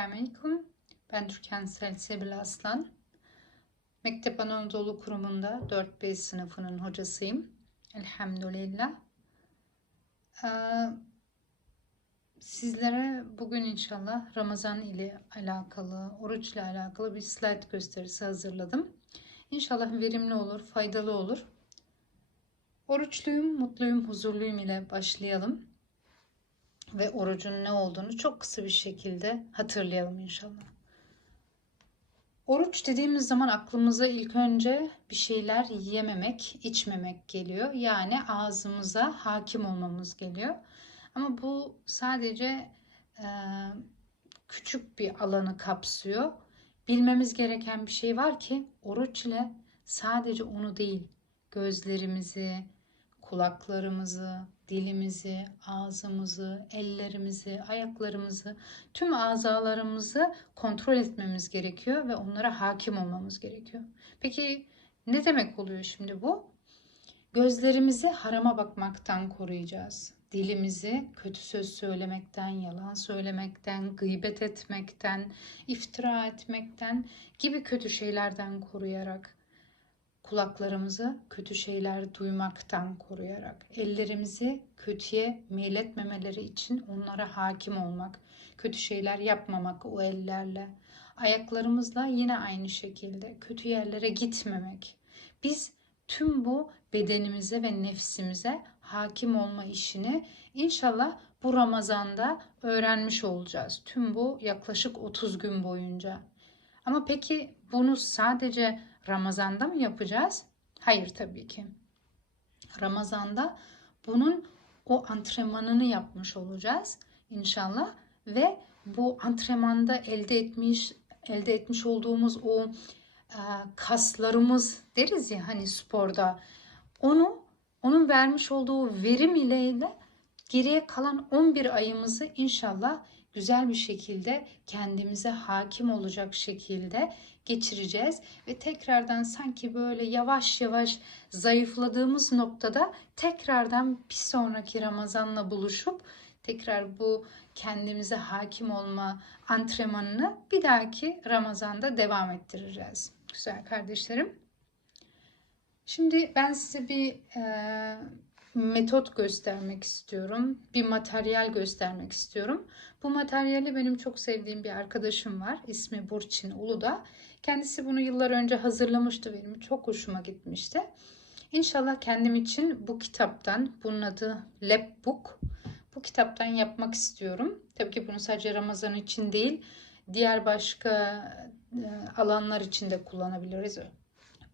Selamünaleyküm. Ben Türkan Selsebil Aslan. Mektep Anadolu Kurumu'nda 4-5 sınıfının hocasıyım. Elhamdülillah. Ee, Sizlere bugün inşallah Ramazan ile alakalı, oruç ile alakalı bir slide gösterisi hazırladım. İnşallah verimli olur, faydalı olur. Oruçluyum, mutluyum, huzurluyum ile başlayalım ve orucun ne olduğunu çok kısa bir şekilde hatırlayalım inşallah. Oruç dediğimiz zaman aklımıza ilk önce bir şeyler yememek, içmemek geliyor. Yani ağzımıza hakim olmamız geliyor. Ama bu sadece e, küçük bir alanı kapsıyor. Bilmemiz gereken bir şey var ki oruç ile sadece onu değil, gözlerimizi, kulaklarımızı, dilimizi, ağzımızı, ellerimizi, ayaklarımızı, tüm azalarımızı kontrol etmemiz gerekiyor ve onlara hakim olmamız gerekiyor. Peki ne demek oluyor şimdi bu? Gözlerimizi harama bakmaktan koruyacağız. Dilimizi kötü söz söylemekten, yalan söylemekten, gıybet etmekten, iftira etmekten gibi kötü şeylerden koruyarak kulaklarımızı kötü şeyler duymaktan koruyarak, ellerimizi kötüye meyletmemeleri için onlara hakim olmak, kötü şeyler yapmamak o ellerle, ayaklarımızla yine aynı şekilde kötü yerlere gitmemek. Biz tüm bu bedenimize ve nefsimize hakim olma işini inşallah bu Ramazan'da öğrenmiş olacağız. Tüm bu yaklaşık 30 gün boyunca. Ama peki bunu sadece Ramazan'da mı yapacağız? Hayır tabii ki. Ramazan'da bunun o antrenmanını yapmış olacağız inşallah ve bu antrenmanda elde etmiş elde etmiş olduğumuz o e, kaslarımız deriz ya hani sporda onu onun vermiş olduğu verim ile geriye kalan 11 ayımızı inşallah güzel bir şekilde kendimize hakim olacak şekilde geçireceğiz ve tekrardan sanki böyle yavaş yavaş zayıfladığımız noktada tekrardan bir sonraki Ramazan'la buluşup tekrar bu kendimize hakim olma antrenmanını bir dahaki Ramazan'da devam ettireceğiz. Güzel kardeşlerim. Şimdi ben size bir e, metot göstermek istiyorum. Bir materyal göstermek istiyorum. Bu materyali benim çok sevdiğim bir arkadaşım var. İsmi Burçin Uludağ. Kendisi bunu yıllar önce hazırlamıştı benim. Çok hoşuma gitmişti. İnşallah kendim için bu kitaptan, bunun adı Lab Book. Bu kitaptan yapmak istiyorum. Tabii ki bunu sadece Ramazan için değil, diğer başka e, alanlar için de kullanabiliriz.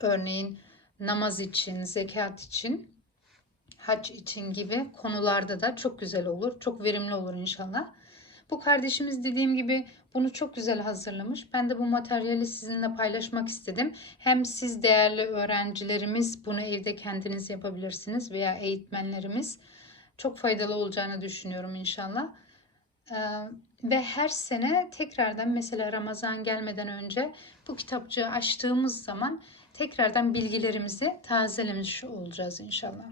Örneğin namaz için, zekat için, hac için gibi konularda da çok güzel olur. Çok verimli olur inşallah. Bu kardeşimiz dediğim gibi bunu çok güzel hazırlamış. Ben de bu materyali sizinle paylaşmak istedim. Hem siz değerli öğrencilerimiz bunu evde kendiniz yapabilirsiniz veya eğitmenlerimiz çok faydalı olacağını düşünüyorum inşallah. Ee, ve her sene tekrardan mesela Ramazan gelmeden önce bu kitapçığı açtığımız zaman tekrardan bilgilerimizi tazelemiş olacağız inşallah.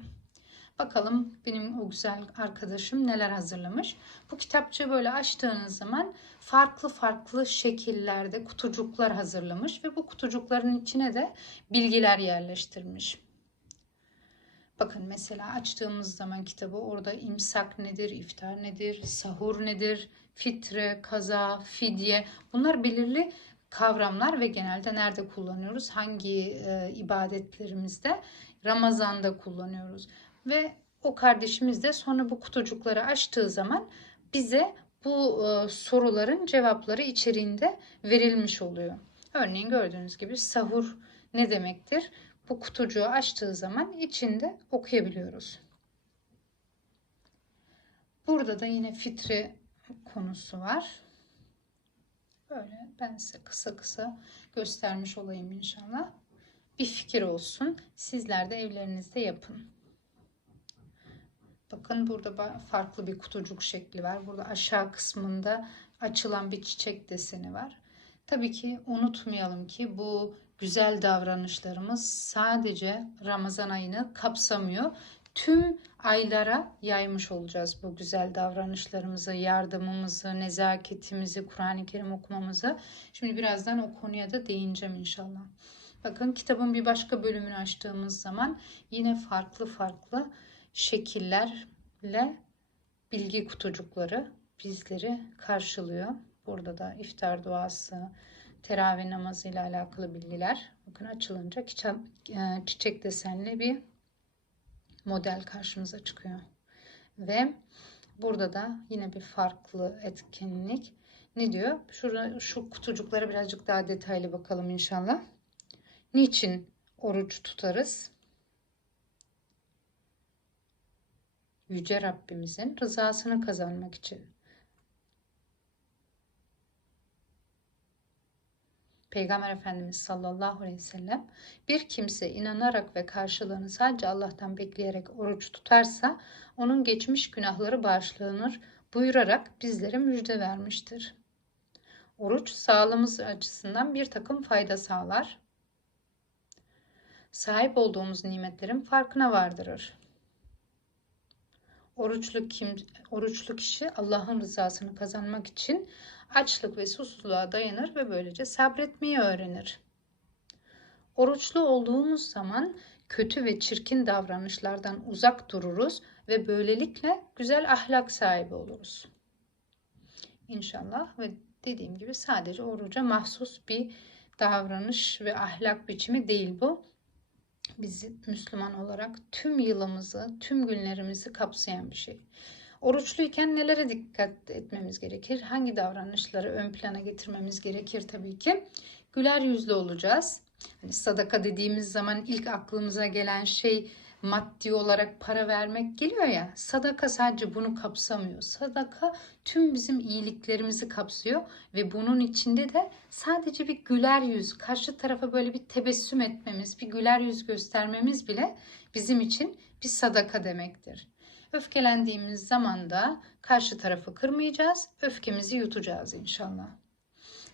Bakalım benim o güzel arkadaşım neler hazırlamış. Bu kitapçığı böyle açtığınız zaman farklı farklı şekillerde kutucuklar hazırlamış ve bu kutucukların içine de bilgiler yerleştirmiş. Bakın mesela açtığımız zaman kitabı orada imsak nedir, iftar nedir, sahur nedir, fitre, kaza, fidye bunlar belirli kavramlar ve genelde nerede kullanıyoruz? Hangi e, ibadetlerimizde? Ramazan'da kullanıyoruz. Ve o kardeşimiz de sonra bu kutucukları açtığı zaman bize bu e, soruların cevapları içeriğinde verilmiş oluyor. Örneğin gördüğünüz gibi sahur ne demektir? Bu kutucuğu açtığı zaman içinde okuyabiliyoruz. Burada da yine fitre konusu var. Böyle ben size kısa kısa göstermiş olayım inşallah. Bir fikir olsun. Sizler de evlerinizde yapın. Bakın burada farklı bir kutucuk şekli var. Burada aşağı kısmında açılan bir çiçek deseni var. Tabii ki unutmayalım ki bu güzel davranışlarımız sadece Ramazan ayını kapsamıyor. tüm aylara yaymış olacağız bu güzel davranışlarımızı, yardımımızı, nezaketimizi, Kur'an-ı Kerim okumamızı. Şimdi birazdan o konuya da değineceğim inşallah. Bakın kitabın bir başka bölümünü açtığımız zaman yine farklı farklı şekillerle bilgi kutucukları bizleri karşılıyor. Burada da iftar duası, teravih namazı ile alakalı bilgiler. Bakın açılınca çiçek desenli bir model karşımıza çıkıyor. Ve burada da yine bir farklı etkinlik. Ne diyor? Şurada şu kutucuklara birazcık daha detaylı bakalım inşallah. Niçin oruç tutarız? Yüce Rabbimizin rızasını kazanmak için. Peygamber Efendimiz sallallahu aleyhi ve sellem bir kimse inanarak ve karşılığını sadece Allah'tan bekleyerek oruç tutarsa onun geçmiş günahları bağışlanır buyurarak bizlere müjde vermiştir. Oruç sağlığımız açısından bir takım fayda sağlar. Sahip olduğumuz nimetlerin farkına vardırır. Oruçlu kim oruçlu kişi Allah'ın rızasını kazanmak için açlık ve susuzluğa dayanır ve böylece sabretmeyi öğrenir. Oruçlu olduğumuz zaman kötü ve çirkin davranışlardan uzak dururuz ve böylelikle güzel ahlak sahibi oluruz. İnşallah ve dediğim gibi sadece oruca mahsus bir davranış ve ahlak biçimi değil bu. Biz Müslüman olarak tüm yılımızı, tüm günlerimizi kapsayan bir şey. Oruçluyken nelere dikkat etmemiz gerekir? Hangi davranışları ön plana getirmemiz gerekir tabii ki? Güler yüzlü olacağız. Hani sadaka dediğimiz zaman ilk aklımıza gelen şey maddi olarak para vermek geliyor ya. Sadaka sadece bunu kapsamıyor. Sadaka tüm bizim iyiliklerimizi kapsıyor ve bunun içinde de sadece bir güler yüz, karşı tarafa böyle bir tebessüm etmemiz, bir güler yüz göstermemiz bile bizim için bir sadaka demektir. Öfkelendiğimiz zaman da karşı tarafı kırmayacağız, öfkemizi yutacağız inşallah.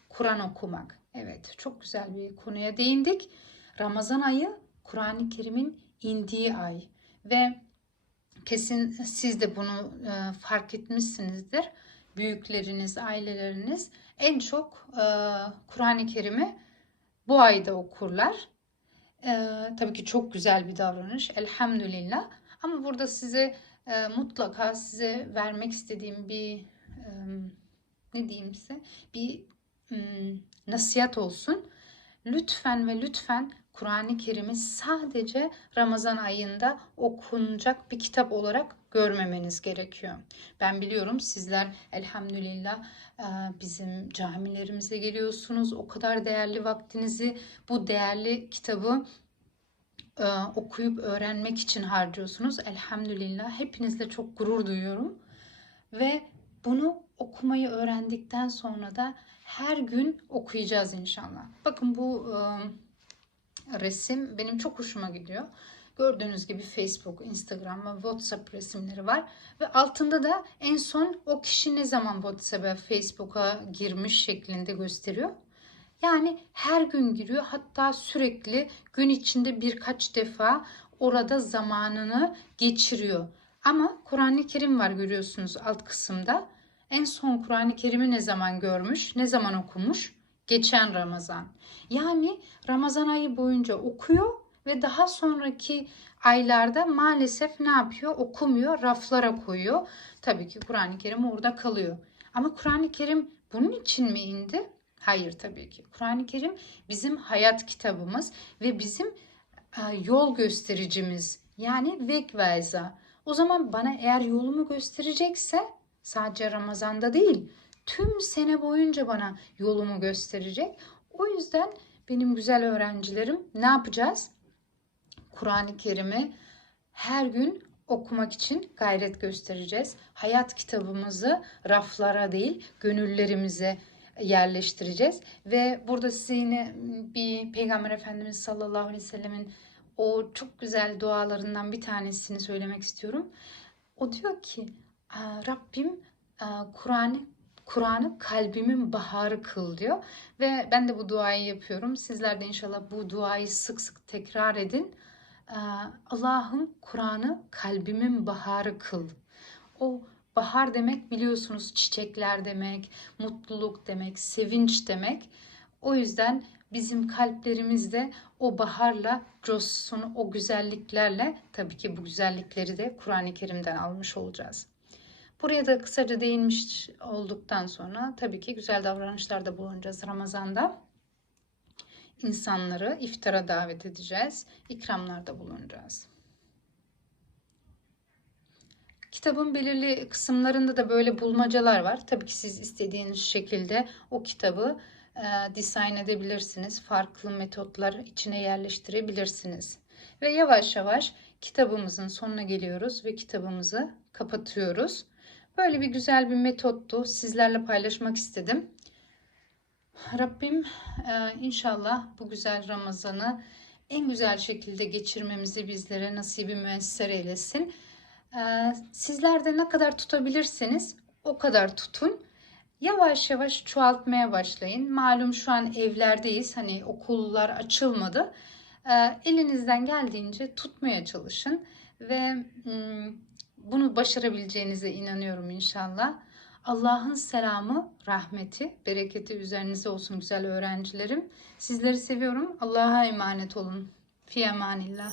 Kur'an okumak. Evet, çok güzel bir konuya değindik. Ramazan ayı Kur'an-ı Kerim'in indiği ay ve kesin siz de bunu e, fark etmişsinizdir. Büyükleriniz, aileleriniz en çok e, Kur'an-ı Kerim'i bu ayda okurlar. E, tabii ki çok güzel bir davranış. Elhamdülillah. Ama burada size e, mutlaka size vermek istediğim bir ne diyeyim size bir e, nasihat olsun. Lütfen ve lütfen Kur'an-ı Kerim'i sadece Ramazan ayında okunacak bir kitap olarak görmemeniz gerekiyor. Ben biliyorum sizler elhamdülillah bizim camilerimize geliyorsunuz. O kadar değerli vaktinizi bu değerli kitabı e, okuyup öğrenmek için harcıyorsunuz. Elhamdülillah hepinizle çok gurur duyuyorum. Ve bunu okumayı öğrendikten sonra da her gün okuyacağız inşallah. Bakın bu e, resim benim çok hoşuma gidiyor. Gördüğünüz gibi Facebook, Instagram ve WhatsApp resimleri var. Ve altında da en son o kişi ne zaman WhatsApp'a, Facebook'a girmiş şeklinde gösteriyor. Yani her gün giriyor hatta sürekli gün içinde birkaç defa orada zamanını geçiriyor. Ama Kur'an-ı Kerim var görüyorsunuz alt kısımda. En son Kur'an-ı Kerim'i ne zaman görmüş, ne zaman okumuş? Geçen Ramazan. Yani Ramazan ayı boyunca okuyor ve daha sonraki aylarda maalesef ne yapıyor? Okumuyor, raflara koyuyor. Tabii ki Kur'an-ı Kerim orada kalıyor. Ama Kur'an-ı Kerim bunun için mi indi? Hayır tabii ki. Kur'an-ı Kerim bizim hayat kitabımız ve bizim e, yol göstericimiz. Yani vekveza. O zaman bana eğer yolumu gösterecekse sadece Ramazan'da değil, tüm sene boyunca bana yolumu gösterecek. O yüzden benim güzel öğrencilerim ne yapacağız? Kur'an-ı Kerim'i her gün okumak için gayret göstereceğiz. Hayat kitabımızı raflara değil, gönüllerimize yerleştireceğiz. Ve burada size yine bir Peygamber Efendimiz sallallahu aleyhi ve sellemin o çok güzel dualarından bir tanesini söylemek istiyorum. O diyor ki Rabbim Kur'an'ı Kur'an'ı kalbimin baharı kıl diyor. Ve ben de bu duayı yapıyorum. Sizler de inşallah bu duayı sık sık tekrar edin. Ee, Allah'ım Kur'an'ı kalbimin baharı kıl. O bahar demek biliyorsunuz çiçekler demek, mutluluk demek, sevinç demek. O yüzden bizim kalplerimizde o baharla coşsun, o güzelliklerle tabii ki bu güzellikleri de Kur'an-ı Kerim'den almış olacağız. Buraya da kısaca değinmiş olduktan sonra tabii ki güzel davranışlarda bulunacağız Ramazan'da. İnsanları iftara davet edeceğiz, ikramlarda bulunacağız. Kitabın belirli kısımlarında da böyle bulmacalar var. Tabii ki siz istediğiniz şekilde o kitabı e, dizayn edebilirsiniz. Farklı metotlar içine yerleştirebilirsiniz. Ve yavaş yavaş kitabımızın sonuna geliyoruz ve kitabımızı kapatıyoruz. Böyle bir güzel bir metottu. Sizlerle paylaşmak istedim. Rabbim e, inşallah bu güzel Ramazan'ı en güzel şekilde geçirmemizi bizlere nasibi müesser eylesin. E, sizler de ne kadar tutabilirseniz o kadar tutun. Yavaş yavaş çoğaltmaya başlayın. Malum şu an evlerdeyiz. Hani okullar açılmadı. E, elinizden geldiğince tutmaya çalışın ve hmm, bunu başarabileceğinize inanıyorum inşallah. Allah'ın selamı, rahmeti, bereketi üzerinize olsun güzel öğrencilerim. Sizleri seviyorum. Allah'a emanet olun. Fi emanillah.